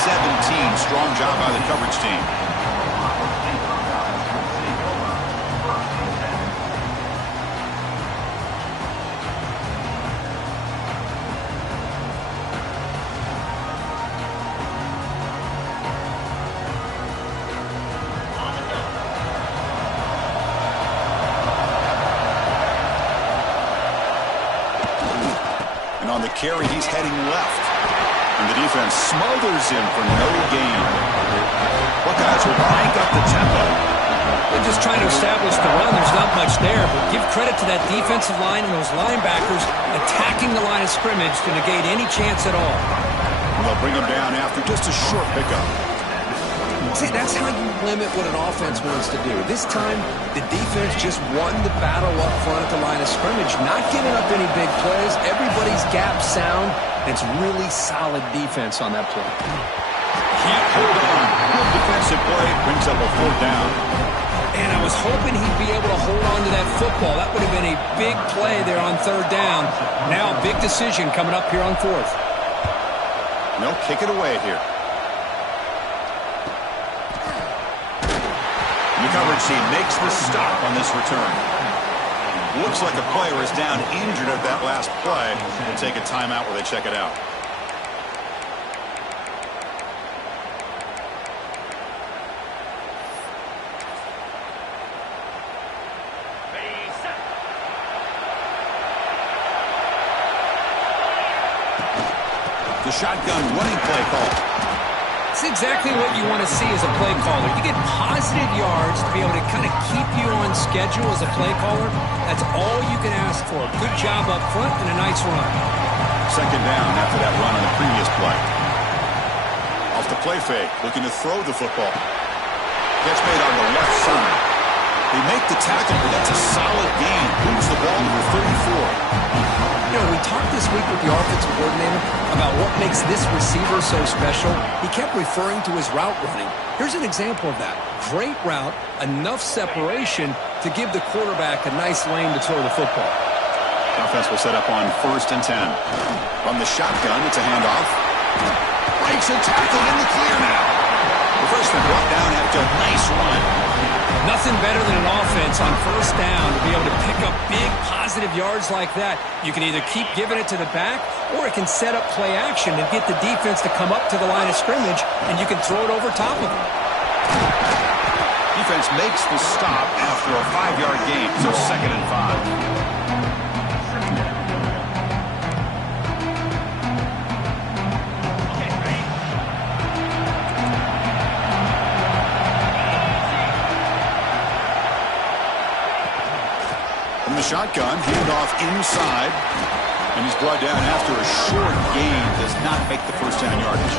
17. Strong job by the coverage team. On the carry, he's heading left. And the defense smothers him for no gain. Buckeyes will crank up the tempo. They're just trying to establish the run. There's not much there, but give credit to that defensive line and those linebackers attacking the line of scrimmage to negate any chance at all. And they'll bring him down after just a short pickup. See, that's how you limit what an offense wants to do. This time, the defense just won the battle up front at the line of scrimmage, not giving up any big plays. Everybody's gap sound. It's really solid defense on that play. Can't hold on. Good defensive play. Brings up a 4th down. And I was hoping he'd be able to hold on to that football. That would have been a big play there on 3rd down. Now, big decision coming up here on 4th. No, kick it away here. The coverage team makes the stop on this return. Looks like a player is down injured at that last play. We'll take a timeout while they check it out. The shotgun running play call. It's exactly what you want to see as a play caller. You get positive yards to be able to kind of keep you on schedule as a play caller. That's all you can ask for. Good job up front and a nice run. 2nd down after that run on the previous play. Off the play fake, looking to throw the football. Catch made on the left side. They make the tackle, but that's a solid gain. Moves the ball to the 34. You know, we talked this week with the offensive coordinator about what makes this receiver so special. He kept referring to his route running. Here's an example of that. Great route, enough separation to give the quarterback a nice lane to throw the football. Offense will set up on 1st and 10. From the shotgun, it's a handoff. Breaks a tackle in the clear now. The freshman brought down after a nice run. Nothing better than an offense on 1st down to be able to pick up big positive yards like that. You can either keep giving it to the back, or it can set up play action and get the defense to come up to the line of scrimmage, and you can throw it over top of them. Defense makes the stop after a 5-yard gain, so 2nd and 5. The shotgun, handoff inside, and he's brought down after a short gain. Does not make the 1st down yardage.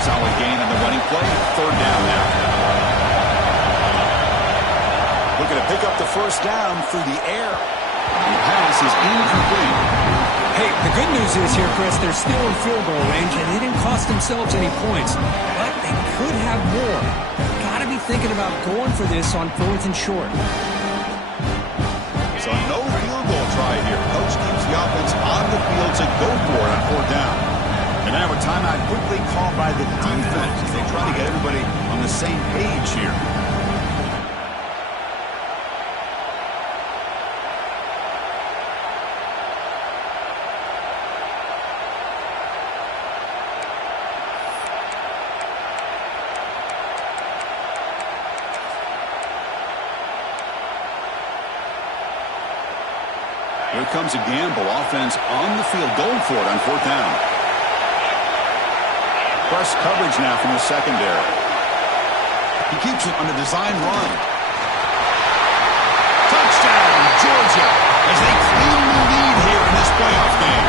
Solid gain on the running play. 3rd down now. Looking to pick up the 1st down through the air. The pass is incomplete. Hey, the good news is here, Chris, they're still in field goal range, and they didn't cost themselves any points. But they could have more. Got to be thinking about going for this on 4th and short. So no field goal try here. Coach keeps the offense on the field to go for it on 4th down. And now a timeout quickly called by the defense as they try to get everybody on the same page here. Here comes a gamble. Offense on the field going for it on 4th down. Press coverage now from the secondary. He keeps it on a design run. Touchdown, Georgia, as they claim the lead here in this playoff game.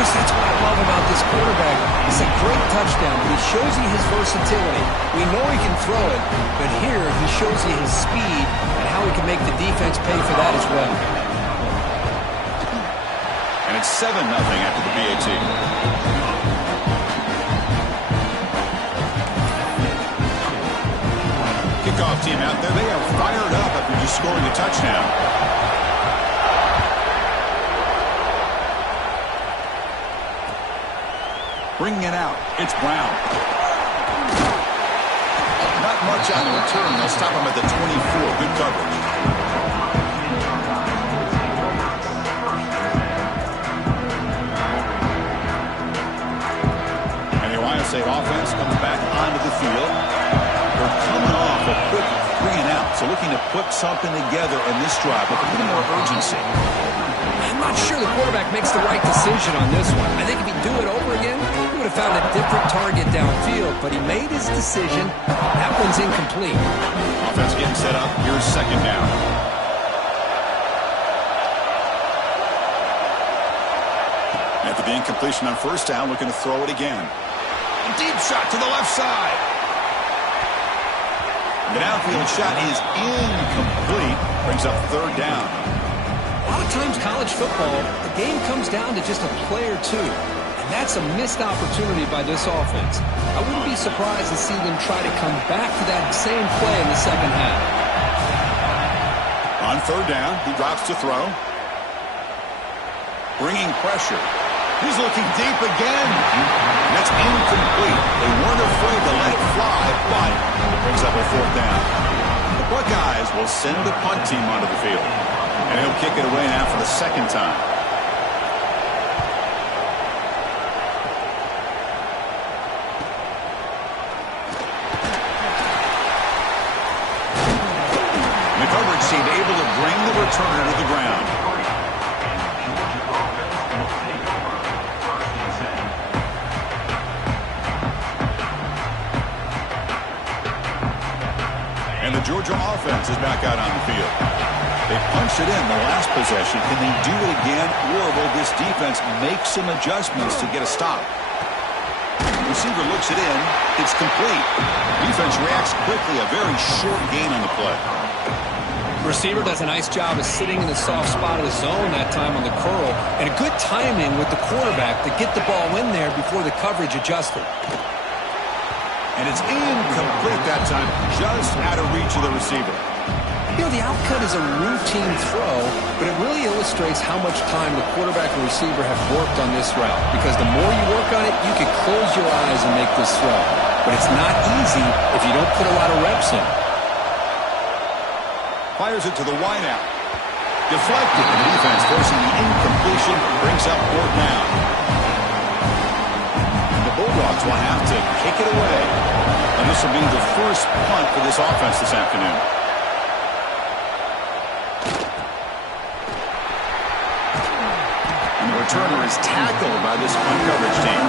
Chris, that's what I love about this quarterback. It's a great touchdown, but he shows you his versatility. We know he can throw it, but here he shows you his speed and how he can make the defense pay for that as well. And it's 7-0 after the PAT. Kickoff team out there. They are fired up after just scoring a touchdown. Bringing it out, it's Brown. Not much on the return. They'll stop him at the 24. Good coverage. And the Ohio State offense comes back onto the field. They're coming off a quick 3 and out, so looking to put something together in this drive with a little more urgency. I'm not sure the quarterback makes the right decision on this one. I think if he'd do it over again, he would have found a different target downfield, but he made his decision. That one's incomplete. Offense getting set up. Here's second down. After the incompletion on first down, looking to throw it again. A deep shot to the left side. The downfield shot is incomplete. Brings up third down. A lot of times college football, the game comes down to just a play or two. And that's a missed opportunity by this offense. I wouldn't be surprised to see them try to come back to that same play in the second half. On third down, he drops to throw. Bringing pressure. He's looking deep again. And that's incomplete. They weren't afraid to let it fly, but it brings up a fourth down. The Buckeyes will send the punt team onto the field. And he'll kick it away now for the second time. The coverage seemed able to bring the returner to the ground. And the Georgia offense is back out on the field. They punched it in the last possession. Can they do it again, or will this defense make some adjustments to get a stop? Receiver looks it in. It's complete. Defense reacts quickly. A very short gain on the play. Receiver does a nice job of sitting in the soft spot of the zone that time on the curl, and a good timing with the quarterback to get the ball in there before the coverage adjusted. And it's incomplete that time, just out of reach of the receiver. You know, the outcut is a routine throw, but it really illustrates how much time the quarterback and receiver have worked on this route. Because the more you work on it, you can close your eyes and make this throw. But it's not easy if you don't put a lot of reps in. Fires it to the wideout. Deflected, and the defense forcing the incompletion, brings up fourth down. And the Bulldogs will have to kick it away. And this will be the first punt for this offense this afternoon. Returner is tackled by this punt coverage team.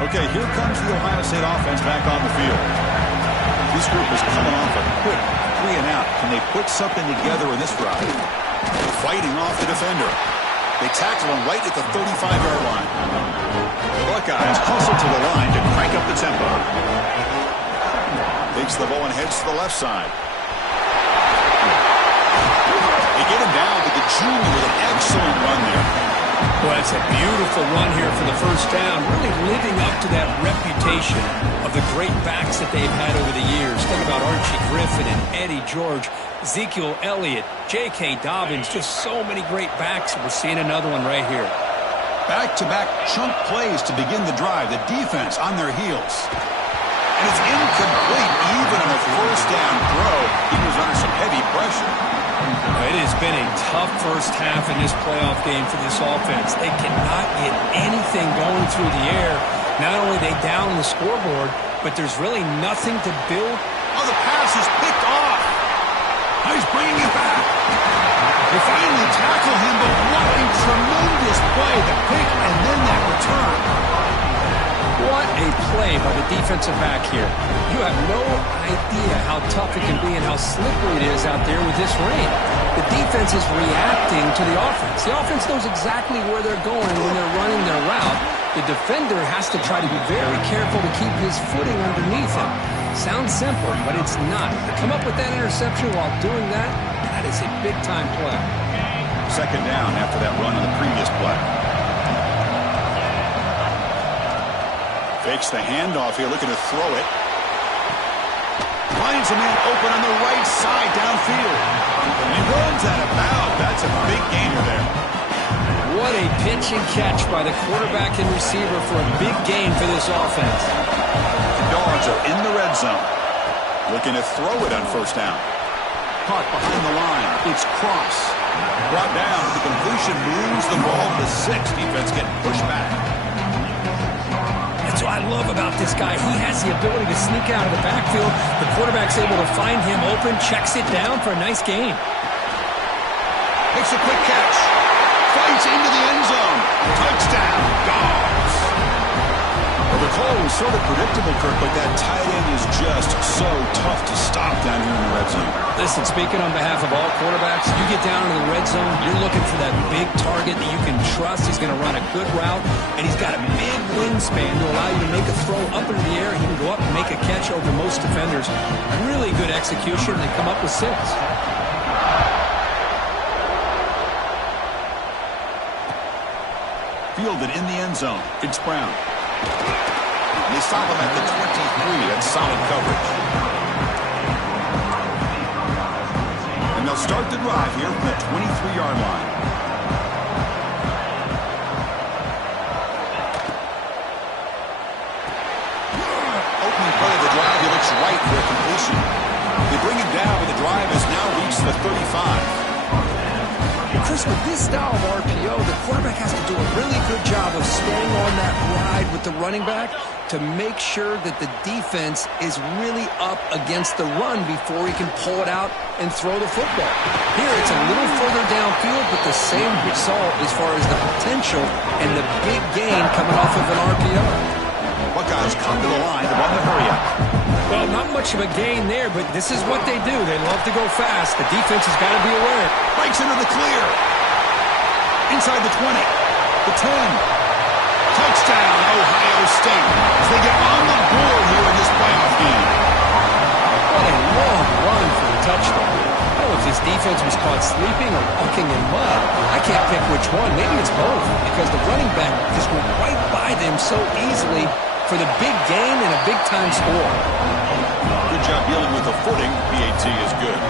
Okay, here comes the Ohio State offense back on the field. This group is coming off a quick 3 and out. Can they put something together in this drive? Fighting off the defender. They tackle him right at the 35-yard line. The Buckeyes hustle to the line to crank up the tempo. Takes the ball and heads to the left side. They get him down to the junior with an excellent run there. Well, it's a beautiful run here for the first down, really living up to that reputation of the great backs that they've had over the years. Think about Archie Griffin and Eddie George, Ezekiel Elliott, J.K. Dobbins, just so many great backs. We're seeing another one right here. Back-to-back chunk plays to begin the drive. The defense on their heels. And it's incomplete even on a first down throw. He was under some heavy pressure. It has been a tough first half in this playoff game for this offense. They cannot get anything going through the air. Not only are they down the scoreboard, but there's really nothing to build. Oh, the pass is picked off. Now he's bringing it back. They finally tackle him, but what a tremendous play. The pick and then that return. What a play by the defensive back here. You have no idea how tough it can be and how slippery it is out there with this rain. The defense is reacting to the offense. The offense knows exactly where they're going when they're running their route. The defender has to try to be very careful to keep his footing underneath him. Sounds simple, but it's not. To come up with that interception while doing that, that is a big-time play. Second down after that run on the previous play. Fakes the handoff here, looking to throw it. Finds a man open on the right side downfield. And he runs out of bounds. That's a big gainer there. What a pitch and catch by the quarterback and receiver for a big gain for this offense. The Dogs are in the red zone. Looking to throw it on first down. Caught behind the line. It's Cross. Brought down. The completion moves the ball to 6. Defense getting pushed back. That's what I love about this guy. He has the ability to sneak out of the backfield. The quarterback's able to find him open, checks it down for a nice gain. Makes a quick catch. Fights into the end zone. Touchdown, Dogs. Well, the call was sort of predictable, Kirk, but that tight end is just so tough to stop down here in the red zone. Listen, speaking on behalf of all quarterbacks, you get down into the red zone, you're looking for that big target that you can trust. He's going to run a good route, and he's got a big wingspan to allow you to make a throw up into the air. He can go up and make a catch over most defenders. Really good execution. They come up with 6. Fielded in the end zone. It's Brown. They stop him at the 23. That's solid coverage. And they'll start the drive here from the 23-yard line. Opening play of the drive, he looks right for a completion. They bring him down, but the drive has now reached the 35. Chris, with this style of RPO, the quarterback has to do a really good job of staying on that ride with the running back to make sure that the defense is really up against the run before he can pull it out and throw the football. Here, it's a little further downfield, but the same result as far as the potential and the big gain coming off of an RPO. Buckeyes come to the line to run the hurry up. Well, not much of a gain there, but this is what they do. They love to go fast. The defense has got to be aware. Breaks into the clear. Inside the 20. The 10. Touchdown, Ohio State, as they get on the board here in this playoff game. What a long run for the touchdown. I don't know if this defense was caught sleeping or walking in mud. I can't pick which one. Maybe it's both, because the running back just went right by them so easily for the big gain and a big-time score. Good job dealing with the footing. PAT is good.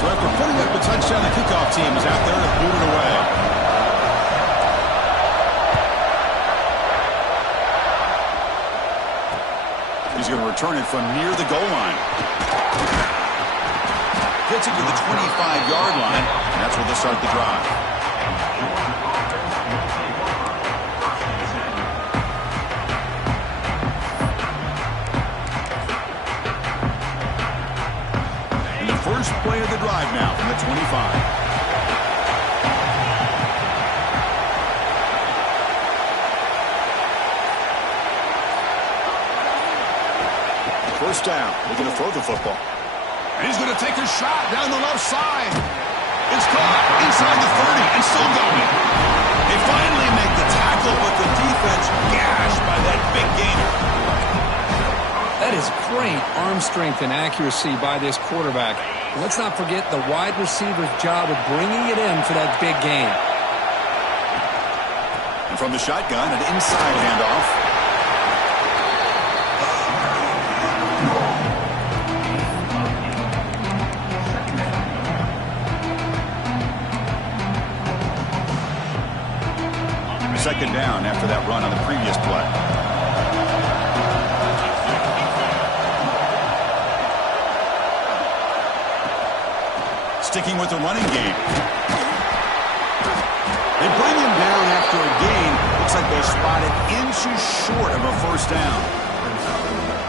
So after putting up a touchdown, the kickoff team is out there to boot it away. He's going to return it from near the goal line. Gets it to the 25-yard line, and that's where they'll start the drive. First play of the drive now from the 25. First down. Looking to throw the football. And he's going to take a shot down the left side. It's caught inside the 30 and still going. They finally make the tackle, but the defense gashed by that big gainer. That is great arm strength and accuracy by this quarterback. And let's not forget the wide receiver's job of bringing it in for that big gain. And from the shotgun, an inside handoff. Second down after that run on the previous play. Sticking with the running game. They bring him down after a gain. Looks like they're spotted inches short of a first down.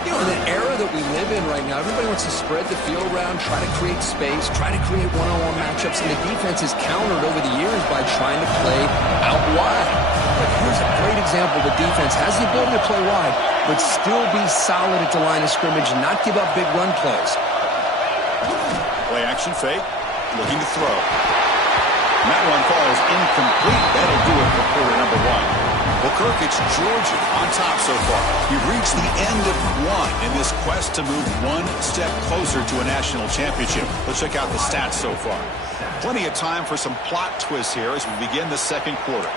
You know, in the era that we live in right now, everybody wants to spread the field around, try to create space, try to create one-on-one matchups, and the defense has countered over the years by trying to play out wide. But here's a great example. The defense has the ability to play wide, but still be solid at the line of scrimmage and not give up big run plays. Play action fake. Looking to throw. And that one falls incomplete. That'll do it for quarter number 1. Well, Kirk, it's Georgia on top so far. You've reached the end of one in this quest to move one step closer to a national championship. Let's check out the stats so far. Plenty of time for some plot twists here as we begin the second quarter.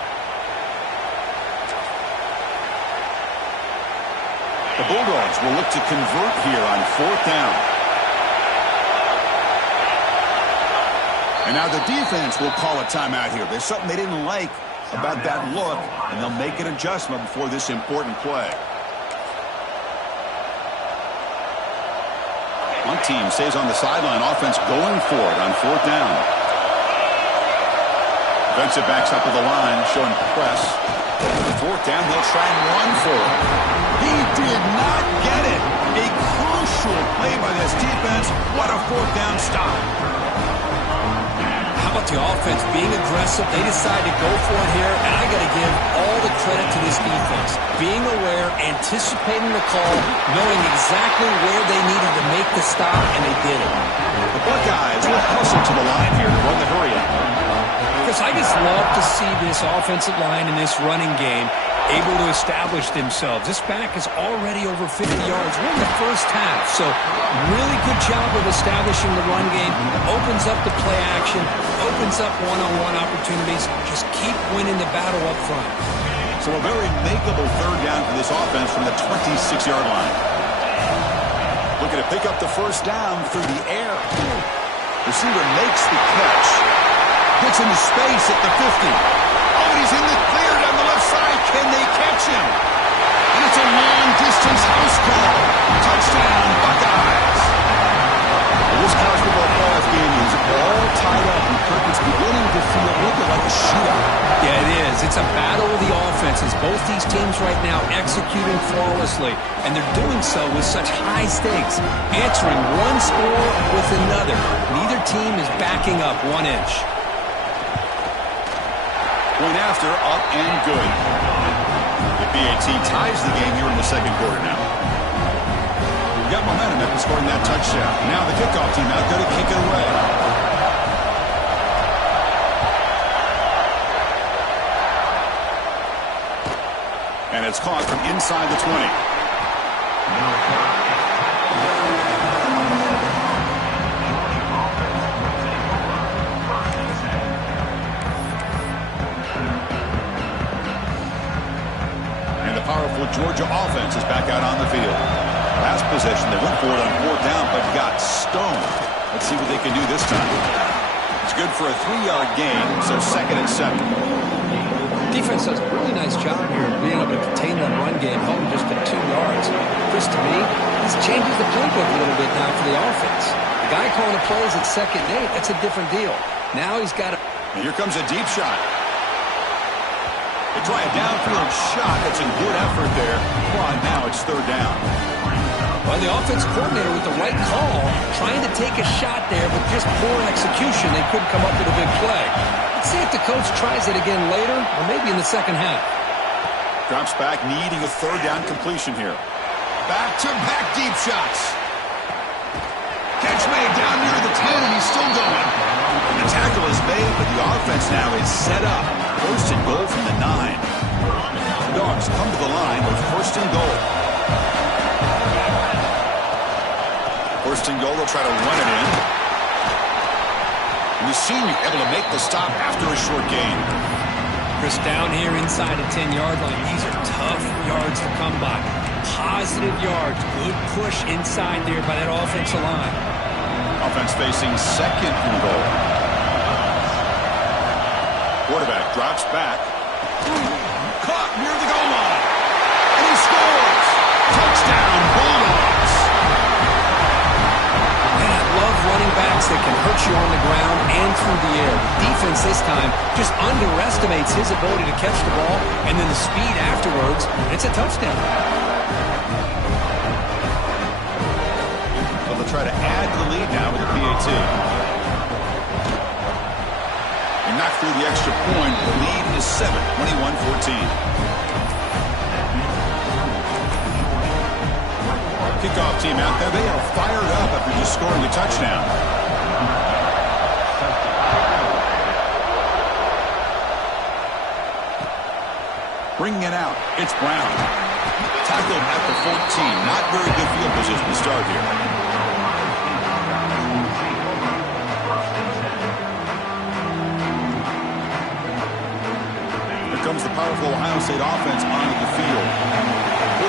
The Bulldogs will look to convert here on 4th down. And now the defense will call a timeout here. There's something they didn't like about that look, and they'll make an adjustment before this important play. One team stays on the sideline. Offense going for it on 4th down. Defensive backs up to the line, showing press. 4th down, they'll try and run for it. He did not get it. A crucial play by this defense. What a 4th down stop. How about the offense being aggressive? They decide to go for it here, and I got to give all the credit to this defense. Being aware, anticipating the call, knowing exactly where they needed to make the stop, and they did it. The Buckeyes will hustle to the line here to run the hurry up. Because I just love to see this offensive line in this running game able to establish themselves. This back is already over 50 yards. We're in the first half, so really good job of establishing the run game. Opens up the play action, opens up one-on-one opportunities. Just keep winning the battle up front. So a very makeable 3rd down for this offense from the 26-yard line. Looking to pick up the 1st down through the air. Receiver makes the catch. Gets into space at the 50. Oh, he's in the clear down the left side. Can they catch him? And it's a long-distance house call. Touchdown, Buckeyes. Well, this college football playoff game is all tied up, and Kirk, it's beginning to feel looking like a shootout. Yeah, it is. It's a battle of the offenses. Both these teams right now executing flawlessly, and they're doing so with such high stakes, answering one score with another. Neither team is backing up 1 inch. Point after, up and good. The BAT ties the game here in the 2nd quarter now. We've got momentum after scoring that touchdown. Now the kickoff team out there to kick it away. And it's caught from inside the 20. Georgia offense is back out on the field. Last possession, they went for it on 4th down, but got stoned. Let's see what they can do this time. It's good for a 3-yard gain, so 2nd and 7. Defense does a really nice job here of being able to contain that run game, held just at 2 yards. Chris, to me, this changes the playbook a little bit now for the offense. The guy calling the plays at 2nd and 8, that's a different deal. Now he's got to... And here comes a deep shot. They try a downfield shot. That's a good effort there. Come on, now it's 3rd down. Well, the offense coordinator with the right call, trying to take a shot there, but just poor execution. They couldn't come up with a big play. Let's see if the coach tries it again later, or maybe in the 2nd half. Drops back, needing a 3rd down completion here. Back-to-back deep shots. Catch made down near the 10, and he's still going. The tackle is made, but the offense now is set up. 1st and goal from the 9. The Dogs come to the line with 1st and goal. 1st and goal, they'll try to run it in. And the senior able to make the stop after a short gain. Chris, down here inside the 10-yard line, these are tough yards to come by. Positive yards, good push inside there by that offensive line. Offense facing 2nd and goal. Quarterback drops back. Caught near the goal line. And he scores. Touchdown, Bulldogs. Man, I love running backs that can hurt you on the ground and through the air. The defense this time just underestimates his ability to catch the ball, and then the speed afterwards, it's a touchdown. So they'll try to add to the lead now with the PAT. Knock through the extra point. The lead is 7, 21-14. Kickoff team out there. They are fired up after just scoring a touchdown. Bringing it out. It's Brown. Tackled at the 14. Not very good field position to start here. Comes the powerful Ohio State offense onto the field.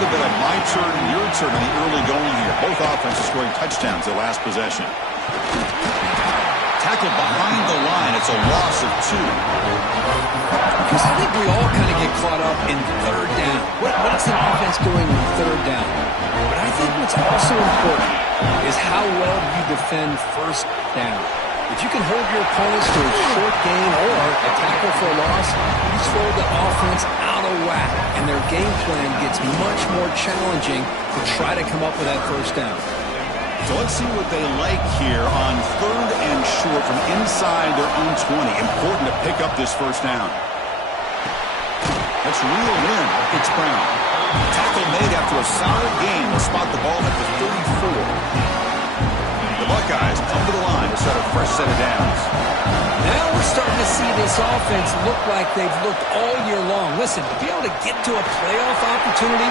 little bit of my turn and your turn in the early going here. Both offenses scoring touchdowns their last possession. Tackled behind the line. It's a loss of 2. Because I think we all kind of get caught up in third down. What's an offense doing on third down? But I think what's also important is how well you defend first down. If you can hold your opponents to a short gain or a tackle for a loss, you throw the offense out of whack, and their game plan gets much more challenging to try to come up with that first down. So let's see what they like here on third and short from inside their own 20. Important to pick up this first down. Let's reel in. It's Brown. Tackle made after a solid gain. Will spot the ball at the 34. The Buckeyes come to the line to set a fresh set of downs. Now we're starting to see this offense look like they've looked all year long. Listen, to be able to get to a playoff opportunity,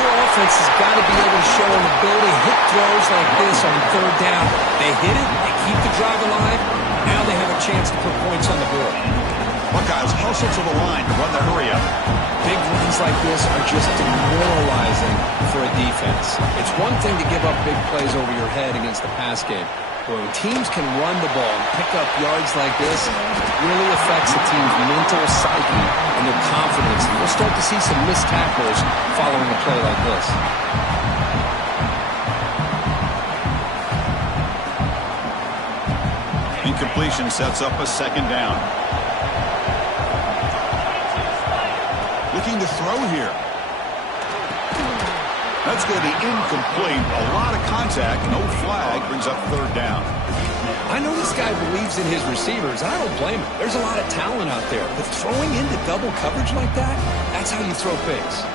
your offense has got to be able to show an ability to hit throws like this on third down. They hit it, they keep the drive alive, now they have a chance to put points on the board. Buckeyes hustle to the line to run the hurry up. Big runs like this are just demoralizing for a defense. It's one thing to give up big plays over your head against the pass game. But when teams can run the ball and pick up yards like this, it really affects the team's mental psyche and their confidence. And we'll start to see some missed tackles following a play like this. Incompletion sets up a second down. Looking to throw here. That's going to be incomplete. A lot of contact. No flag. Brings up third down. I know this guy believes in his receivers. I don't blame him. There's a lot of talent out there. But throwing into double coverage like that, that's how you throw picks.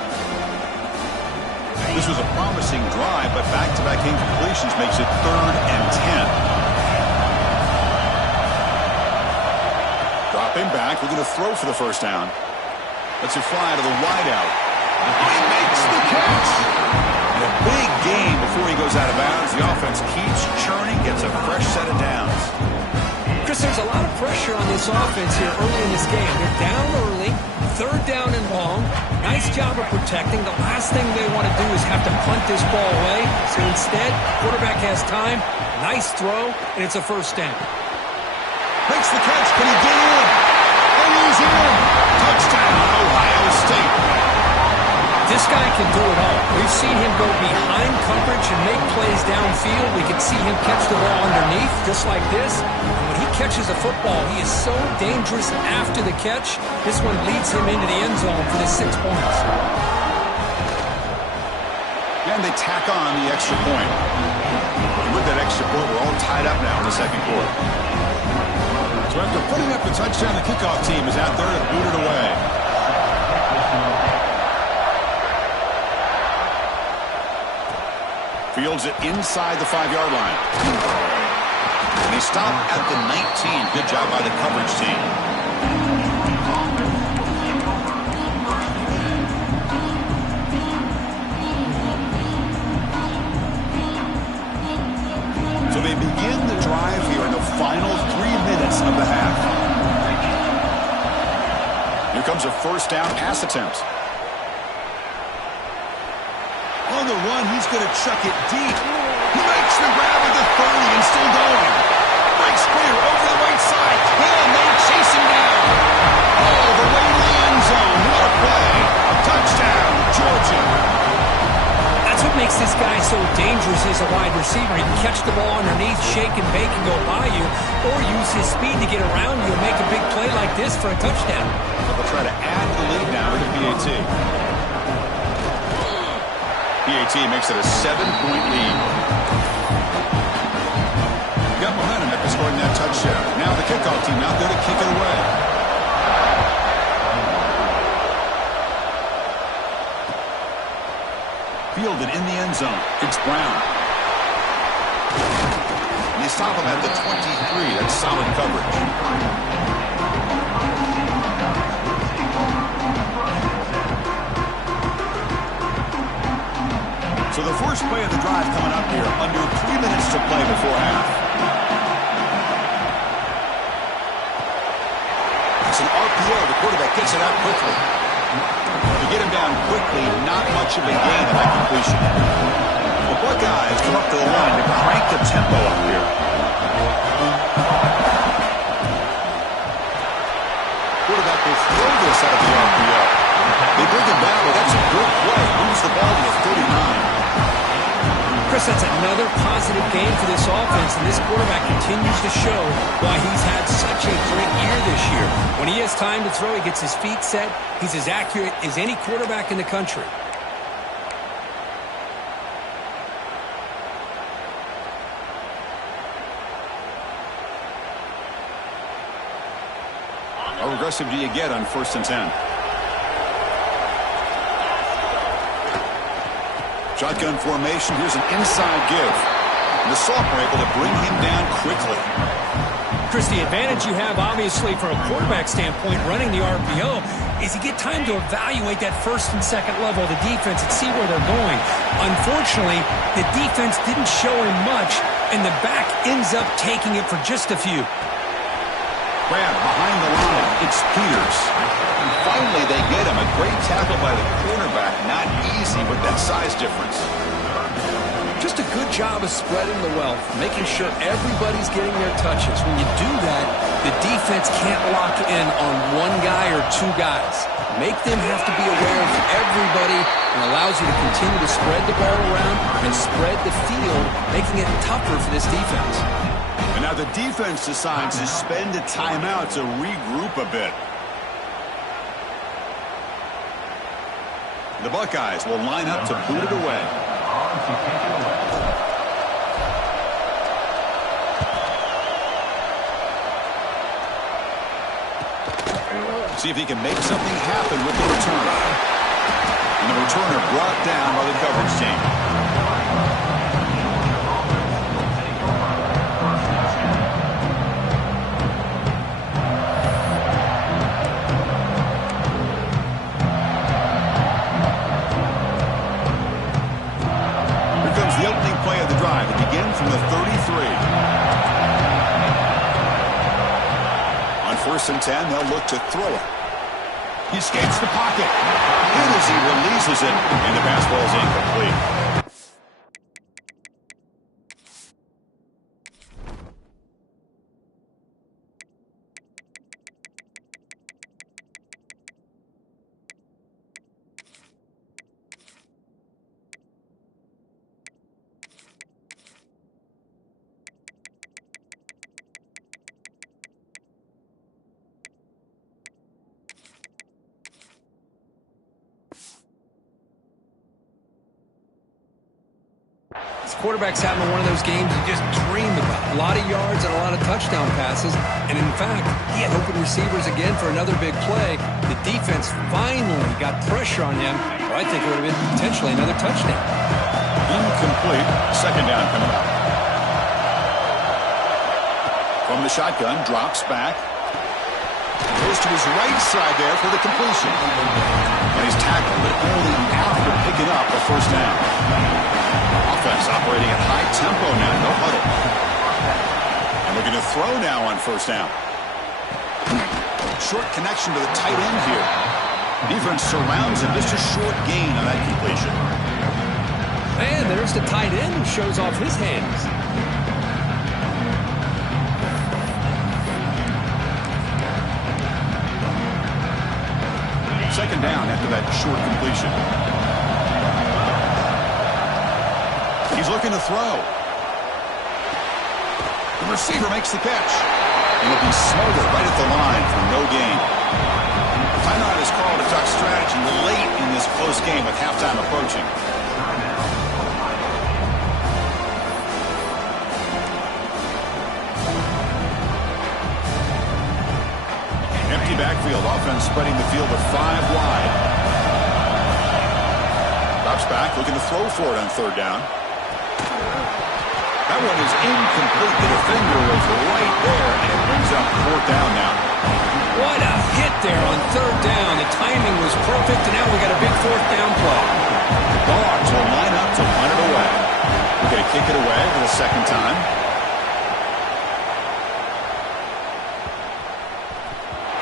This was a promising drive, but back-to-back incompletions makes it 3rd and 10. Dropping back. We're going to throw for the first down. Let's it fly to the wideout. He makes the catch. And a big gain before he goes out of bounds. The offense keeps churning, gets a fresh set of downs. Chris, there's a lot of pressure on this offense here early in this game. They're down early, third down and long. Nice job of protecting. The last thing they want to do is have to punt this ball away. So instead, quarterback has time. Nice throw, and it's a first down. Makes the catch. Can he get in? And he's in. Touchdown, Ohio State. This guy can do it all. We've seen him go behind coverage and make plays downfield. We can see him catch the ball underneath, just like this. And when he catches a football, he is so dangerous after the catch. This one leads him into the end zone for the 6 points. And they tack on the extra point. And with that extra point, we're all tied up now in the second quarter. So after putting up the touchdown, the kickoff team is out there to boot it away. Fields it inside the 5-yard line. And he stopped at the 19. Good job by the coverage team. So they begin the drive here in the final 3 minutes of the half. Here comes a first down pass attempt. On the run, he's going to chuck it deep. He makes the grab at the 30 and still going. Breaks clear over the right side. And they chase him down. All the way to the end zone. What a play. Touchdown, Georgia. That's what makes this guy so dangerous as a wide receiver. He can catch the ball underneath, shake and bake and go by you, or use his speed to get around you and make a big play like this for a touchdown. They'll try to add the lead now to PAT. PAT makes it a 7-point lead. Got momentum after scoring that touchdown. Now the kickoff team out there to kick it away. Fielded in the end zone. It's Brown. And they stop him at the 23. That's solid coverage. So the first play of the drive coming up here, under 3 minutes to play before half. It's an RPO. The quarterback gets it out quickly. The You get him down quickly, not much of a gain on that completion. The Buckeyes come up to the line to crank the tempo up here. Quarterback will throw this out of the RPO. They bring him down, but that's a good play. Moves the ball to the 39. Chris, that's another positive game for this offense, and this quarterback continues to show why he's had such a great year this year. When he has time to throw, he gets his feet set. He's as accurate as any quarterback in the country. How aggressive do you get on 1st and 10? Shotgun formation. Here's an inside give. And the Sophomore able to bring him down quickly. Chris, the advantage you have, obviously, from a quarterback standpoint, running the RPO, is you get time to evaluate that 1st and 2nd level of the defense and see where they're going. Unfortunately, the defense didn't show him much, and the back ends up taking it for just a few. Grab behind the line. It's Peters. And finally, they get him. A great tackle by the cornerback. Not easy with that size difference. Just a good job of spreading the wealth, making sure everybody's getting their touches. When you do that, the defense can't lock in on one guy or two guys. Make them have to be aware of everybody, and allows you to continue to spread the ball around and spread the field, making it tougher for this defense. And now the defense decides to spend a timeout to regroup a bit. The Buckeyes will line up to boot it away. See if he can make something happen with the return. And the returner brought down by the coverage team. From the 33. On 1st and 10, they'll look to throw it. He escapes the pocket. And as he releases it, and the pass ball is incomplete. Quarterback's having one of those games you just dream about. A lot of yards and a lot of touchdown passes. And in fact, he had open receivers again for another big play. The defense finally got pressure on him. Or I think it would have been potentially another touchdown. Incomplete. 2nd down coming up. From the shotgun, drops back. Goes to his right side there for the completion. And he's tackled, but only after picking up the 1st down. Offense operating at high tempo now, no huddle. And looking to throw now on 1st down. Short connection to the tight end here. Defense surrounds him, just a short gain on that completion. And there's the tight end who shows off his hands. Second down after that short completion. He's looking to throw. The receiver makes the catch. And it'll be smothered right at the line for no gain. Timeout is called to talk strategy late in this close game with halftime approaching. Empty backfield. Offense spreading the field with 5 wide. Drops back, looking to throw for it on 3rd down. That one is incomplete. The defender was right there, and it brings up 4th down now. What a hit there on 3rd down. The timing was perfect, and now we got a big 4th down play. The Dogs will line up to punt it away. We're going to kick it away for the 2nd time.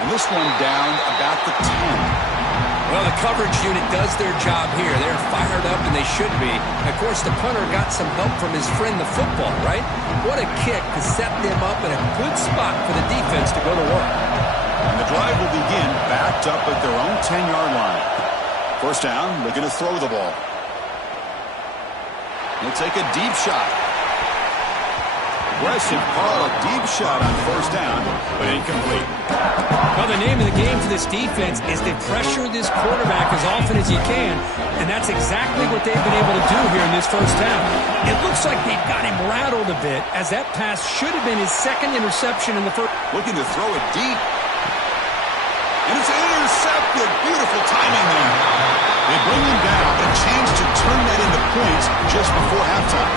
And this one down about the 10. Well, the coverage unit does their job here. They're fired up, and they should be. Of course, the punter got some help from his friend, the football, right? What a kick to set them up in a good spot for the defense to go to work. And the drive will begin backed up at their own 10-yard line. First down, they're going to throw the ball. They'll take a deep shot. Aggressive call, a deep shot on first down, but incomplete. Well, the name of the game for this defense is to pressure this quarterback as often as you can, and that's exactly what they've been able to do here in this first half. It looks like they've got him rattled a bit, as that pass should have been his second interception in the first. Looking to throw it deep. And it's intercepted. Beautiful timing there. They bring him down, a chance to turn that into points just before halftime.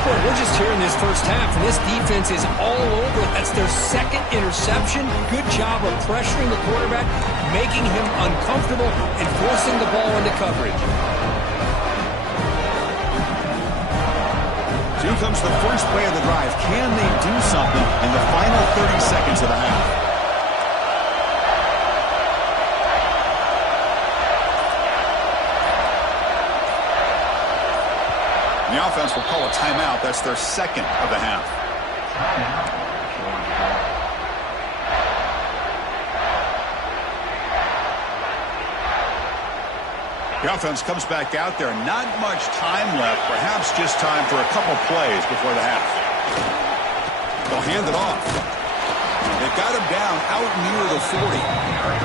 Well, we're just here in this first half, and this defense is all over it. That's their second interception. Good job of pressuring the quarterback, making him uncomfortable, and forcing the ball into coverage. So here comes the first play of the drive. Can they do something in the final 30 seconds of the half? The offense will call a timeout. That's their second of the half. The offense comes back out there. Not much time left. Perhaps just time for a couple plays before the half. They'll hand it off. They've got him down out near the 40.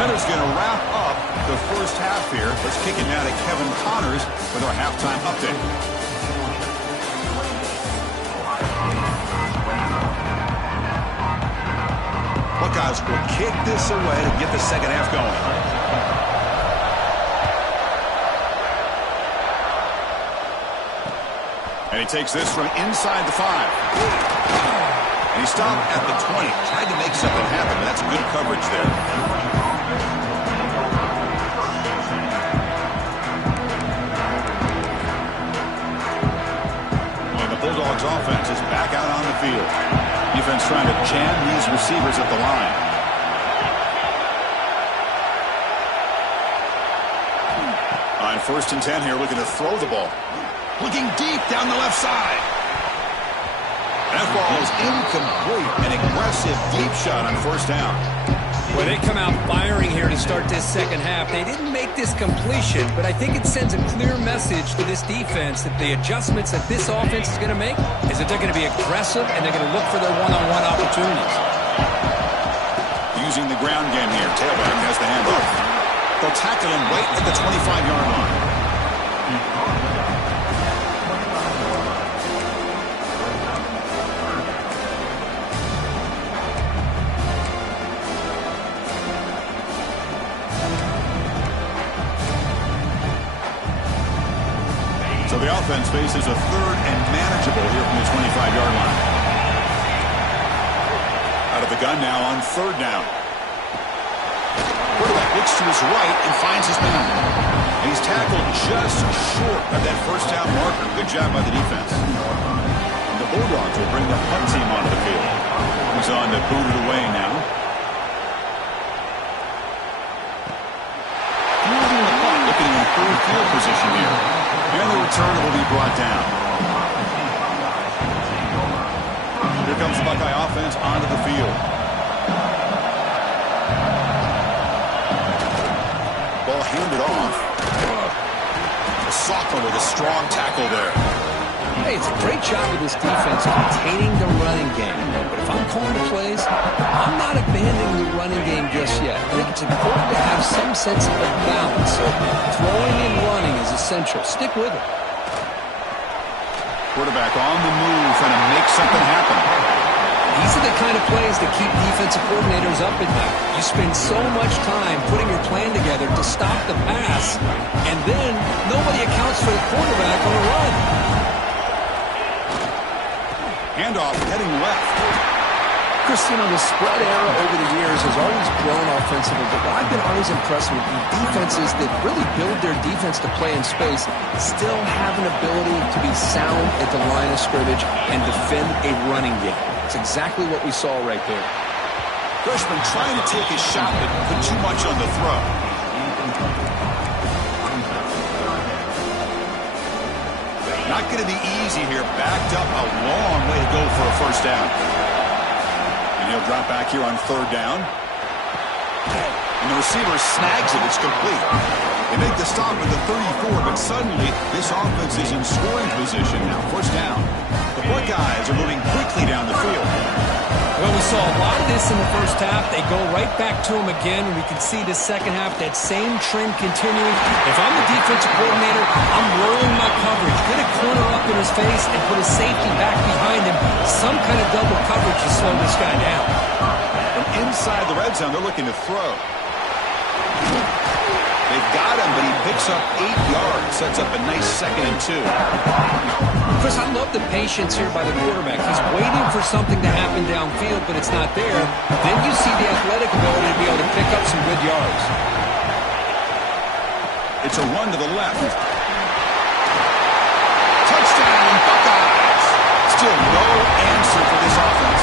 Miller's going to wrap up the first half here. Let's kick it now to Kevin Connors with our halftime update. Buckeyes will kick this away to get the second half going. And he takes this from inside the 5. And he stopped at the 20. Tried to make something happen, but that's good coverage there. Bulldogs offense is back out on the field. Defense trying to jam these receivers at the line. On first and 10 here, looking to throw the ball. Looking deep down the left side. That ball is incomplete. An aggressive deep shot on first down. Well, they come out firing here to start this second half. They didn't make this completion, but I think it sends a clear message to this defense that the adjustments that this offense is going to make is that they're going to be aggressive and they're going to look for their one-on-one opportunities. Using the ground game here. Tailback has the handoff. They'll tackle him right at the 25-yard line. So the offense faces a third and manageable here from the 25-yard line. Out of the gun now on third down. Quarterback looks to his right and finds his man. And he's tackled just short of that first down marker. Good job by the defense. And the Bulldogs will bring the punt team onto the field. He's on to boot it away now. Moving the punt, looking to improve field position here. And the return will be brought down. Here comes the Buckeye offense onto the field. Ball handed off. A sophomore with a strong tackle there. Hey, it's a great job of this defense containing the running game. But if I'm calling the plays, I'm not abandoning the running game just yet. I think it's important to have some sense of balance. So throwing and running is essential. Stick with it. Quarterback on the move, trying to make something happen. These are the kind of plays that keep defensive coordinators up at night. You spend so much time putting your plan together to stop the pass, and then nobody accounts for the quarterback on the run. Handoff heading left. Christian, the spread era over the years has always grown offensively, but what I've been always impressed with defenses that really build their defense to play in space still have an ability to be sound at the line of scrimmage and defend a running game. It's exactly what we saw right there. Freshman trying to take a shot, but put too much on the throw. Not going to be easy here. Backed up a long way to go for a first down. And he'll drop back here on third down. And the receiver snags it. It's complete. They make the stop at the 34, but suddenly this offense is in scoring position now. First down. The Buckeyes are moving quickly down the field. Well, we saw a lot of this in the first half. They go right back to him again, and we can see the second half, that same trend continuing. If I'm the defensive coordinator, I'm rolling my coverage. Get a corner up in his face and put a safety back behind him. Some kind of double coverage to slow this guy down. From inside the red zone, they're looking to throw. They've got him, but he picks up 8 yards. Sets up a nice 2nd and 2. Chris, I love the patience here by the quarterback. He's waiting for something to happen downfield, but it's not there. Then you see the athletic ability to be able to pick up some good yards. It's a run to the left. Touchdown, Buckeyes. Still no answer for this offense.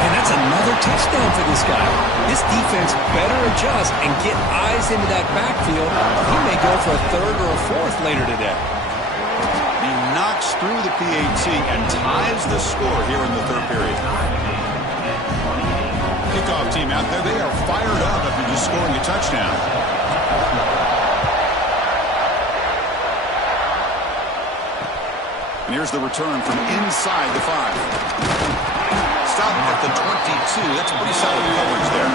And that's another touchdown for this guy. This defense better adjust and get eyes into that backfield. He may go for a third or a fourth later today. He knocks through the PAT and ties the score here in the third period. Kickoff team out there. They are fired up after just scoring a touchdown. And here's the return from inside the 5. Stop at the 22. That's pretty solid coverage there.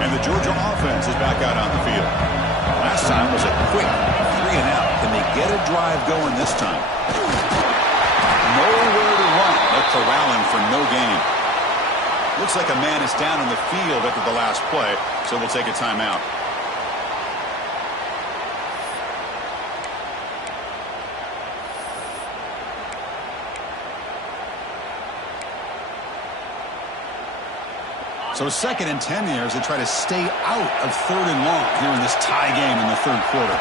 And the Georgia offense is back out on the field. Last time was a quick 3-and-out. Can they get a drive going this time? Nowhere to run. They'll corral him for no gain. Looks like a man is down in the field after the last play, so we'll take a timeout. So 2nd and 10 here as they try to stay out of 3rd and long here in this tie game in the third quarter.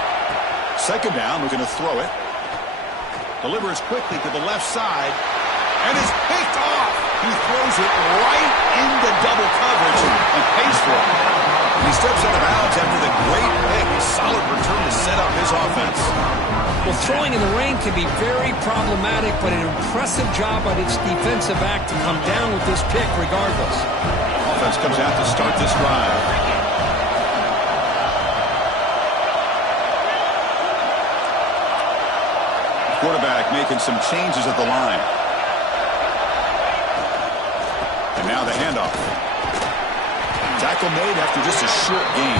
2nd down, looking to throw it. Delivers quickly to the left side. And is picked off. He throws it right into double coverage and pays for it. And he steps out of bounds after the great pick. A solid return to set up his offense. Well, throwing in the rain can be very problematic, but an impressive job by this defensive back to come down with this pick regardless. Offense comes out to start this drive. Quarterback making some changes at the line. And now the handoff. Tackle made after just a short gain.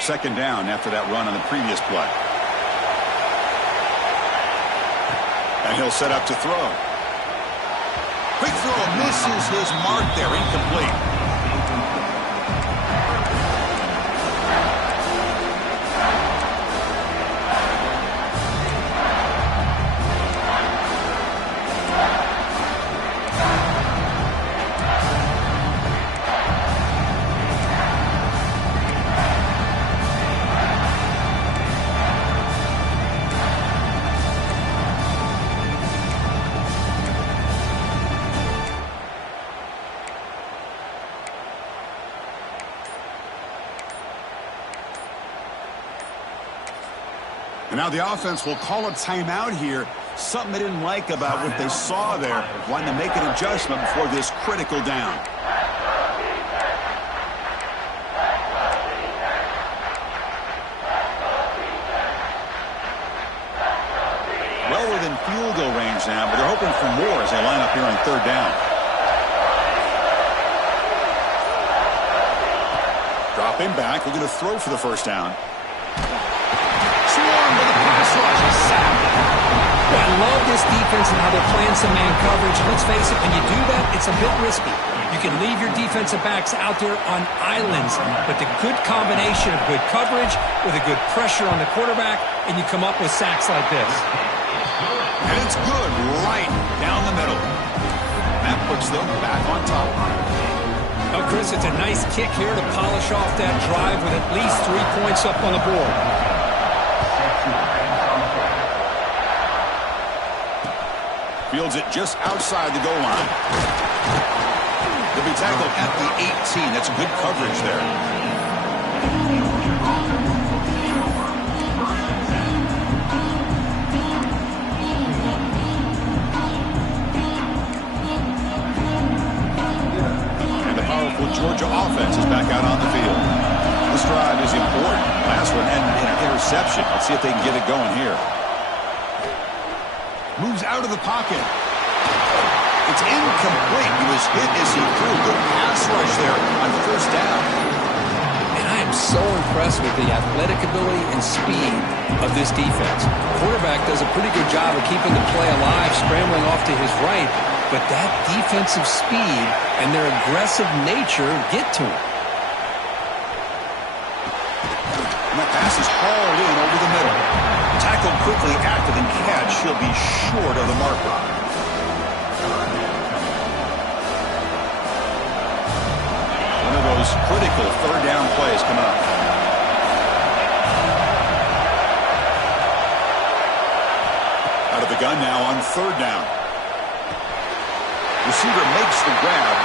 Second down after that run on the previous play. And he'll set up to throw. Quick throw, misses his mark there, incomplete. And now the offense will call a timeout here. Something they didn't like about what they saw there. Wanting to make an adjustment before this critical down. Well within field goal range now, but they're hoping for more as they line up here on third down. Dropping back, looking to throw for the first down. I love this defense and how they're playing some man coverage. Let's face it, when you do that, it's a bit risky. You can leave your defensive backs out there on islands, but the good combination of good coverage with a good pressure on the quarterback, and you come up with sacks like this. And it's good right down the middle. That puts them back on top. Oh, Chris, it's a nice kick here to polish off that drive with at least 3 points up on the board. Fields it just outside the goal line. They'll be tackled at the 18. That's good coverage there. And the powerful Georgia offense is back out on the field. This drive is important. Last one ended in an interception. Let's see if they can get it going here. Moves out of the pocket. It's incomplete. He was hit as he threw. Good pass rush there on first down. And I am so impressed with the athletic ability and speed of this defense. The quarterback does a pretty good job of keeping the play alive, scrambling off to his right, but that defensive speed and their aggressive nature get to him. And that pass is hauled in over the middle. Tackled quickly after the catch. He'll be short of the marker. One of those critical third down plays coming up. Out of the gun now on third down. Receiver makes the grab.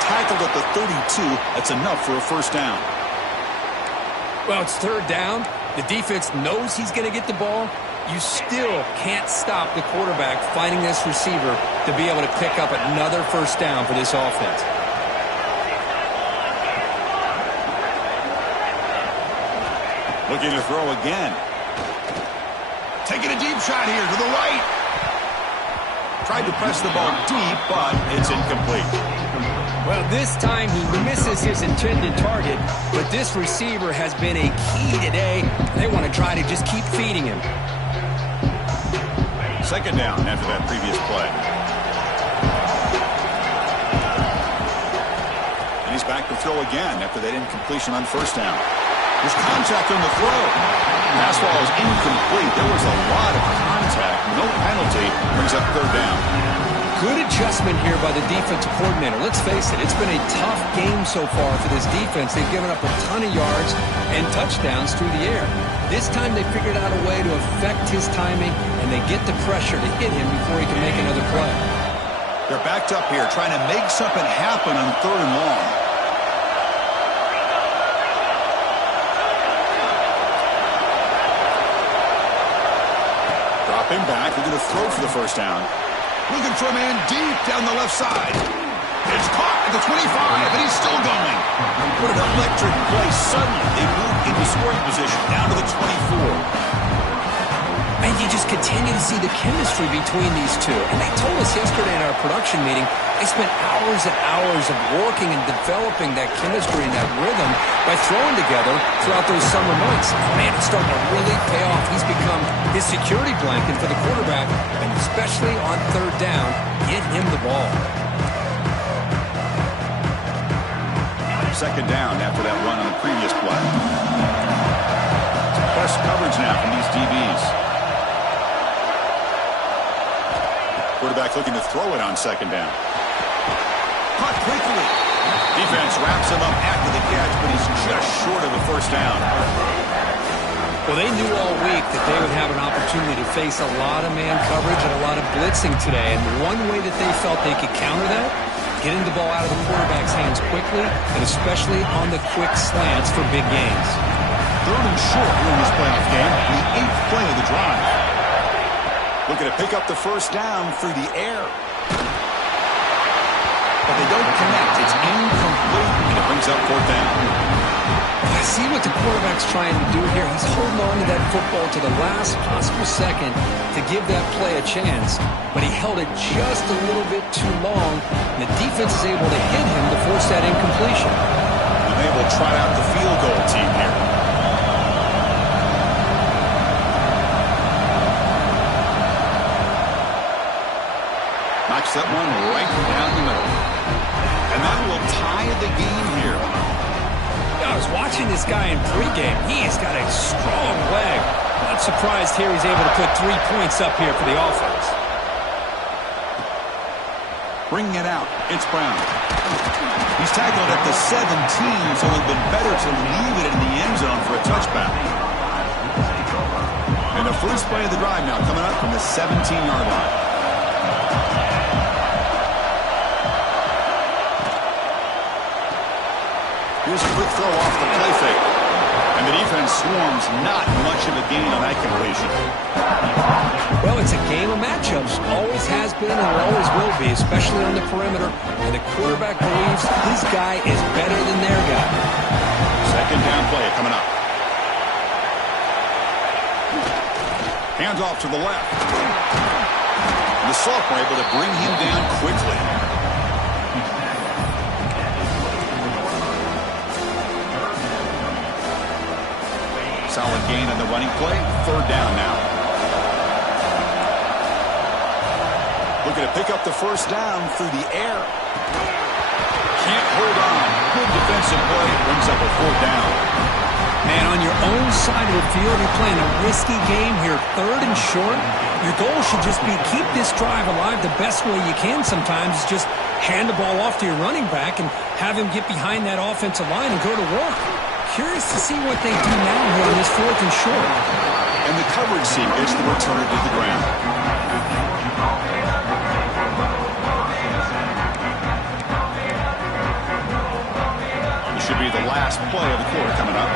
Tackled at the 32. That's enough for a first down. Well, it's third down. The defense knows he's going to get the ball. You still can't stop the quarterback finding this receiver to be able to pick up another first down for this offense. Looking to throw again. Taking a deep shot here to the right. Tried to press the ball deep, but it's incomplete. Well, this time he misses his intended target, but this receiver has been a key today. They want to try to just keep feeding him. Second down after that previous play. And he's back to throw again after that incompletion on first down. There's contact on the throw. Pass ball is incomplete. There was a lot of contact. No penalty. Brings up third down. Good adjustment here by the defensive coordinator. Let's face it, it's been a tough game so far for this defense. They've given up a ton of yards and touchdowns through the air. This time they figured out a way to affect his timing, and they get the pressure to hit him before he can make another play. They're backed up here trying to make something happen on third and long. Dropping back. They're going to throw for the first down. Looking for a man deep down the left side. It's caught at the 25, and he's still going. What an electric play. Suddenly, they move into scoring position down to the 24. And you just continue to see the chemistry between these two. And they told us yesterday in our production meeting, they spent hours and hours of working and developing that chemistry and that rhythm by throwing together throughout those summer months. Man, it's starting to really pay off. He's become his security blanket for the quarterback, and especially on third down, get him the ball. Second down after that run on the previous play. Press coverage now from these DBs. Quarterback looking to throw it on second down. Caught quickly. Defense wraps him up after the catch, but he's just short of the first down. Well, they knew all week that they would have an opportunity to face a lot of man coverage and a lot of blitzing today. And one way that they felt they could counter that, getting the ball out of the quarterback's hands quickly, and especially on the quick slants for big gains. Third and short here in this playoff game, the 8th play of the drive. Looking to pick up the first down through the air. But they don't connect. It's incomplete, and it brings up fourth down. I see what the quarterback's trying to do here. He's holding on to that football to the last possible second to give that play a chance. But he held it just a little bit too long, and the defense is able to hit him to force that incompletion. And they will try out the field goal team here. Takes that one right down the middle. And that will tie the game here. I was watching this guy in pregame. He's got a strong leg. Not surprised here he's able to put 3 points up here for the offense. Bringing it out, it's Brown. He's tackled at the 17, so it would have been better to leave it in the end zone for a touchback. And the first play of the drive now coming up from the 17-yard line. Here's a quick throw off the play fake. And the defense swarms, not much of a gain on that completion. Well, it's a game of matchups. Always has been and always will be, especially on the perimeter. And the quarterback believes his guy is better than their guy. Second down play coming up. Hands off to the left. And the sophomore able to bring him down quickly. Solid gain on the running play. Third down now. Looking to pick up the first down through the air. Can't hold on. Good defensive play. Brings up a fourth down. Man, on your own side of the field, you're playing a risky game here. Third and short. Your goal should just be keep this drive alive the best way you can sometimes. Is just hand the ball off to your running back and have him get behind that offensive line and go to work. Curious to see what they do now here on this fourth and short. And the coverage seam gets the returner to the ground. This should be the last play of the quarter coming up.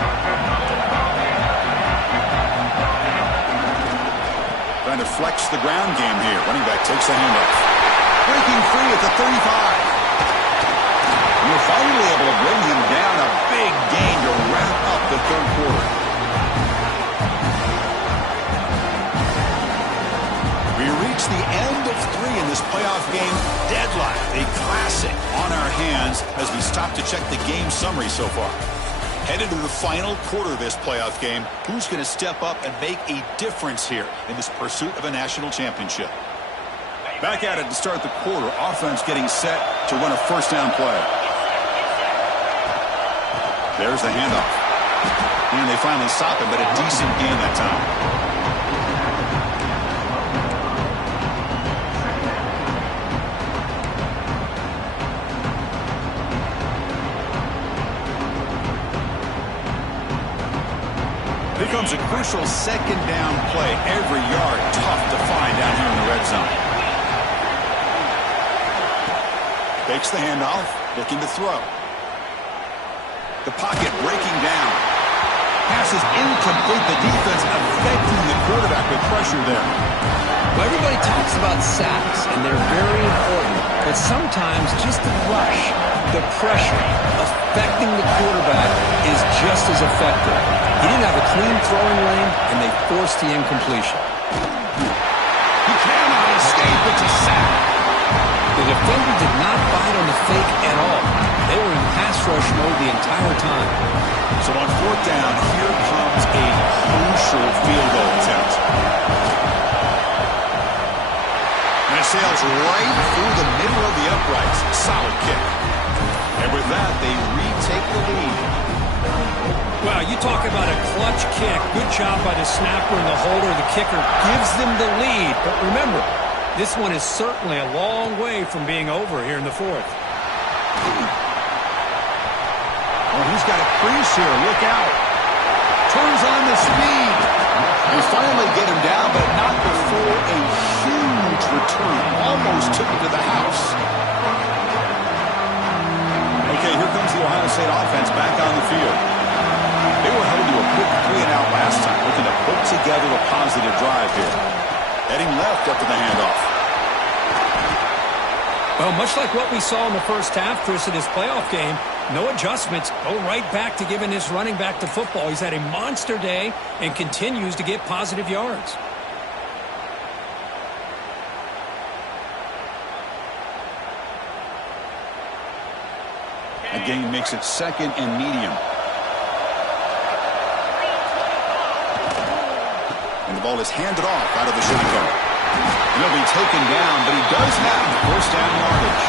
Trying to flex the ground game here. Running back takes the handoff. Breaking free at the 35. You're finally able to bring him down. A big gain to wrap up the third quarter. We reach the end of 3 in this playoff game. Deadlock, a classic on our hands as we stop to check the game summary so far. Headed to the final quarter of this playoff game. Who's going to step up and make a difference here in this pursuit of a national championship? Back at it to start the quarter. Offense getting set to run a first down play. There's the handoff. And they finally stop him, but a decent gain that time. Here comes a crucial second down play. Every yard tough to find down here in the red zone. Takes the handoff, looking to throw. The pocket breaking down. Pass is incomplete. The defense affecting the quarterback with pressure there. Well, everybody talks about sacks, and they're very important. But sometimes just the rush, the pressure, affecting the quarterback is just as effective. He didn't have a clean throwing lane, and they forced the incompletion. He cannot escape. It's a sack. The defender did not bite on the fake at all. They were in pass rush mode the entire time. So on fourth down, here comes a crucial field goal attempt. And it sails right through the middle of the uprights. Solid kick. And with that, they retake the lead. Well, you talk about a clutch kick. Good job by the snapper and the holder. The kicker gives them the lead. But remember, this one is certainly a long way from being over here in the fourth. Oh, he's got a crease here. Look out. Turns on the speed. They finally get him down, but not before a huge return. Almost took him to the house. Okay, here comes the Ohio State offense back on the field. They were held to a quick 3-and-out last time, looking to put together a positive drive here. Heading left after the handoff. Well, much like what we saw in the first half, Chris, of this playoff game, no adjustments. Go right back to giving his running back the football. He's had a monster day and continues to get positive yards. A gain makes it second and medium. And the ball is handed off out of the shotgun. He'll be taken down, but he does have first down yardage.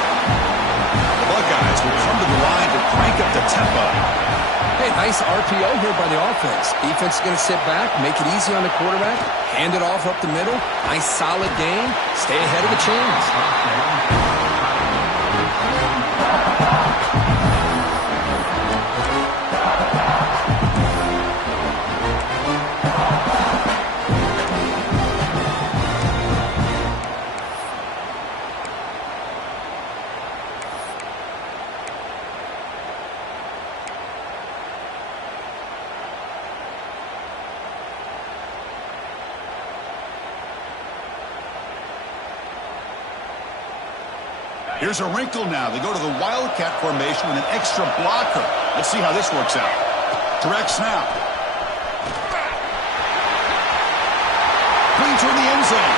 The Buckeyes will come to the line to crank up the tempo. Hey, nice RPO here by the offense. Defense is going to sit back, make it easy on the quarterback, hand it off up the middle. Nice solid gain. Stay ahead of the chains. Here's a wrinkle now. They go to the Wildcat formation with an extra blocker. Let's see how this works out. Direct snap. Clean toward the end zone.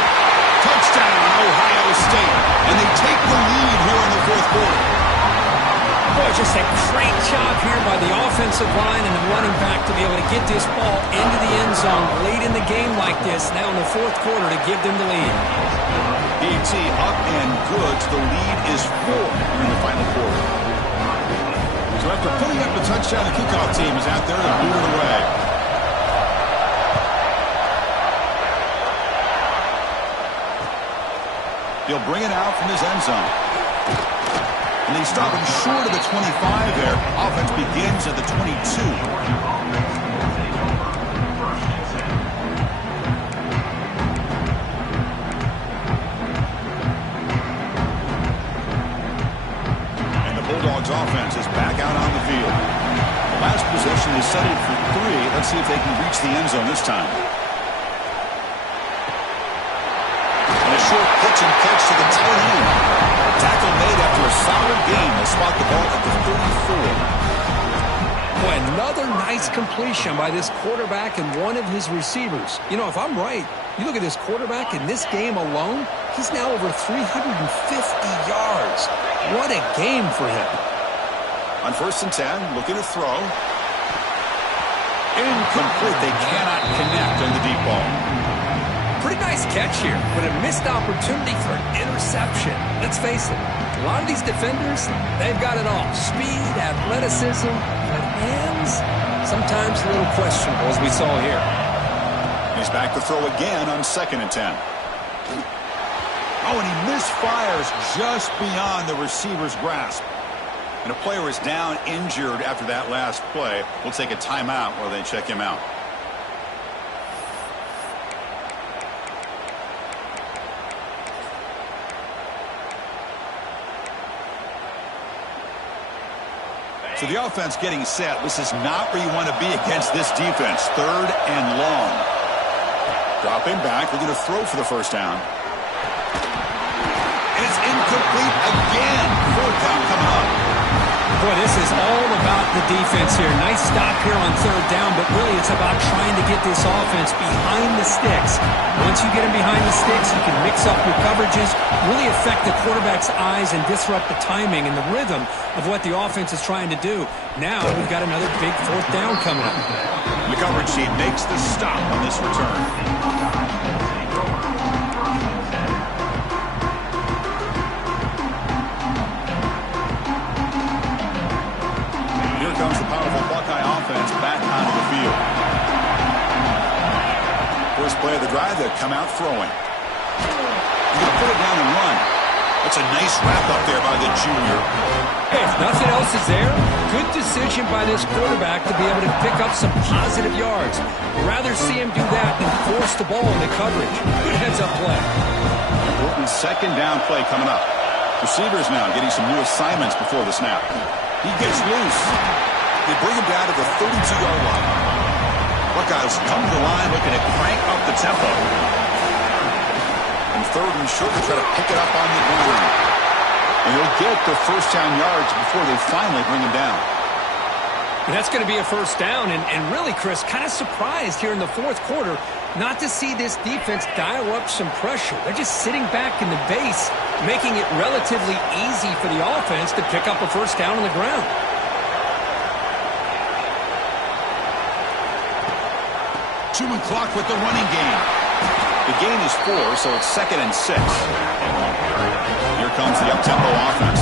Touchdown, Ohio State. And they take the lead here in the fourth quarter. Boy, just a great job here by the offensive line and the running back to be able to get this ball into the end zone late in the game like this, now in the fourth quarter, to give them the lead. BT up and good. The lead is 4 in the final quarter. So after putting up the touchdown, the kickoff team is out there to boot it away. He'll bring it out from his end zone. And they stop him short of the 25 there. Offense begins at the 22. Bulldogs offense is back out on the field. The last possession is settled for 3. Let's see if they can reach the end zone this time. And a short pitch and catch to the tight end. A tackle made after a solid gain. They'll spot the ball at the 34. Boy, another nice completion by this quarterback and one of his receivers. You know, if I'm right, you look at this quarterback in this game alone, he's now over 350 yards. What a game for him. On 1st and 10, looking to throw. Incomplete. They cannot connect on the deep ball. Pretty nice catch here, but a missed opportunity for an interception. Let's face it, a lot of these defenders, they've got it all. Speed, athleticism, but hands, sometimes a little questionable, as we saw here. He's back to throw again on 2nd and 10. Oh, and he misfires just beyond the receiver's grasp. And a player is down injured after that last play. We'll take a timeout while they check him out. So the offense getting set. This is not where you want to be against this defense. 3rd and long. Dropping back. We're going to throw for the first down. And it's incomplete again. 4th down coming up. Boy, this is all about the defense here. Nice stop here on 3rd down, but really it's about trying to get this offense behind the sticks. Once you get them behind the sticks, you can mix up your coverages, really affect the quarterback's eyes and disrupt the timing and the rhythm of what the offense is trying to do. Now we've got another big 4th down coming up. The coverage team makes the stop on this return. Comes the powerful Buckeye offense back onto the field. First play of the drive, they come out throwing. He's going to put it down and run. That's a nice wrap up there by the junior. Hey, if nothing else is there, good decision by this quarterback to be able to pick up some positive yards. Rather see him do that than force the ball into coverage. Good heads-up play. Important 2nd down play coming up. Receivers now getting some new assignments before the snap. He gets loose. They bring him down to the 32-yard line. Buckeyes come to the line looking to crank up the tempo. And 3rd and short to try to pick it up on the ground. And he'll get the first down yards before they finally bring him down. And that's going to be a first down. And really, Chris, kind of surprised here in the 4th quarter not to see this defense dial up some pressure. They're just sitting back in the base, making it relatively easy for the offense to pick up a first down on the ground. Chewing clock with the running game. The gain is 4, so it's 2nd and 6. Here comes the up-tempo offense.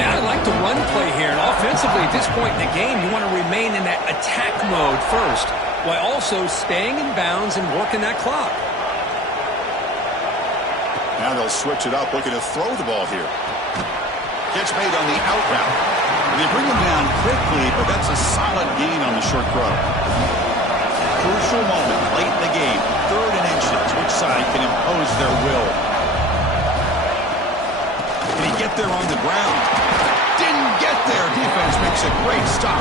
Now I like the run play here. And offensively, at this point in the game, you want to remain in that attack mode first, while also staying in bounds and working that clock. Now they'll switch it up, looking to throw the ball here. Catch made on the out route. They bring him down quickly, but that's a solid gain on the short throw. Crucial moment late in the game. 3rd and inches. Which side can impose their will? Did he get there on the ground? Didn't get there. Defense makes a great stop.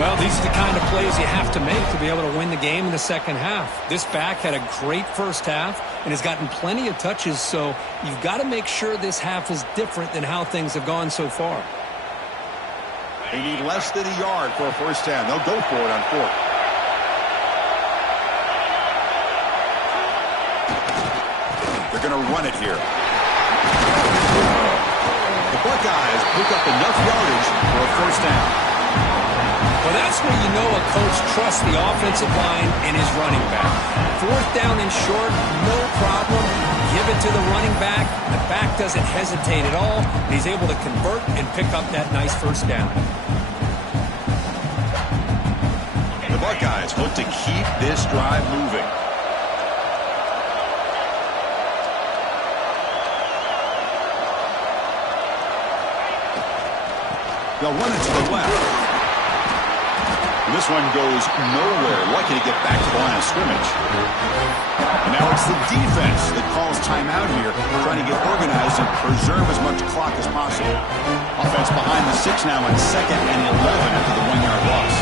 Well, these are the kind of plays you have to make to be able to win the game in the second half. This back had a great first half and has gotten plenty of touches, so you've got to make sure this half is different than how things have gone so far. They need less than a yard for a first down. They'll go for it on 4th. They're going to run it here. The Buckeyes pick up enough yardage for a first down. Well, that's where you know a coach trusts the offensive line and his running back. 4th down and short, no problem. Give it to the running back. The back doesn't hesitate at all. He's able to convert and pick up that nice first down. The Buckeyes look to keep this drive moving. They'll run it to the left. This one goes nowhere. Lucky to get back to the line of scrimmage. And now it's the defense that calls timeout here, trying to get organized and preserve as much clock as possible. Offense behind the 6 now on 2nd and 11 after the 1-yard loss.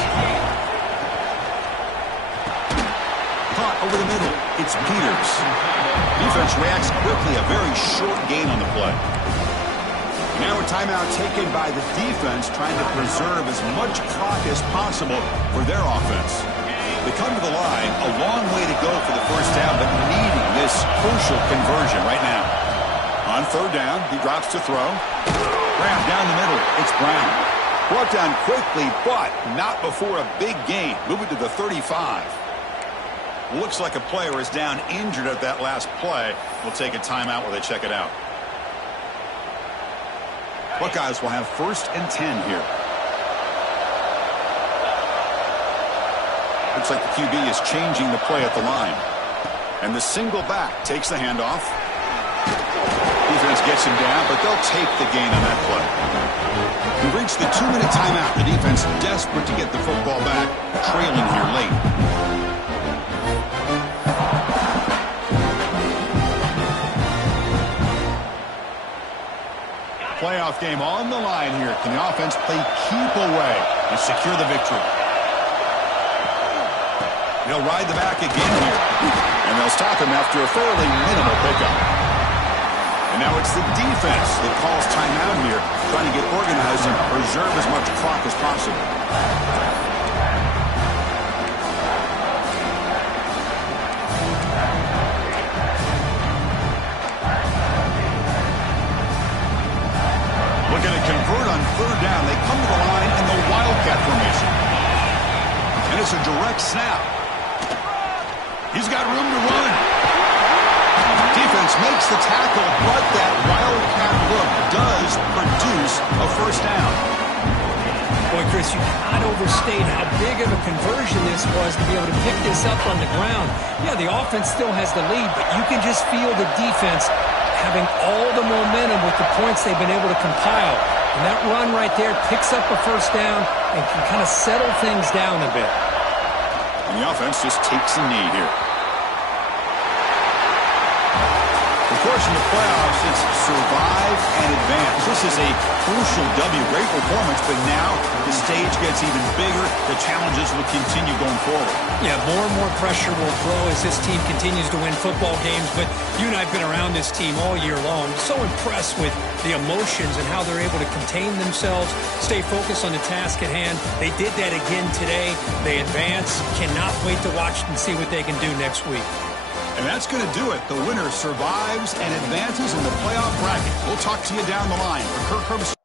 Caught over the middle. It's Peters. Defense reacts quickly. A very short gain on the play. Now a timeout taken by the defense, trying to preserve as much clock as possible for their offense. They come to the line, a long way to go for the first down, but needing this crucial conversion right now. On 3rd down, he drops to throw. Grab down the middle. It's Brown. Brought down quickly, but not before a big gain. Move it to the 35. Looks like a player is down injured at that last play. We'll take a timeout while they check it out. Buckeyes will have 1st and 10 here. Looks like the QB is changing the play at the line. And the single back takes the handoff. Defense gets him down, but they'll take the gain on that play. We've reached the 2-minute timeout. The defense desperate to get the football back, trailing here late. Playoff game on the line here. Can the offense play keep away and secure the victory? They'll ride the back again here. And they'll stop him after a fairly minimal pickup. And now it's the defense that calls timeout here, trying to get organized and preserve as much clock as possible. Looking to convert on 3rd down. They come to the line in the Wildcat formation. And it's a direct snap. He's got room to run. Defense makes the tackle, but that Wildcat look does produce a first down. Boy, Chris, you cannot overstate how big of a conversion this was to be able to pick this up on the ground. Yeah, the offense still has the lead, but you can just feel the defense having all the momentum with the points they've been able to compile. And that run right there picks up a first down and can kind of settle things down a bit. And the offense just takes a knee here. Of course, in the playoffs, it's survive and advance. This is a crucial W. Great performance, but now the stage gets even bigger. The challenges will continue going forward. Yeah, more and more pressure will grow as this team continues to win football games. But you and I have been around this team all year long. So impressed with the emotions and how they're able to contain themselves, stay focused on the task at hand. They did that again today. They advance. Cannot wait to watch and see what they can do next week. And that's going to do it. The winner survives and advances in the playoff bracket. We'll talk to you down the line. For Kirk Herbstreit.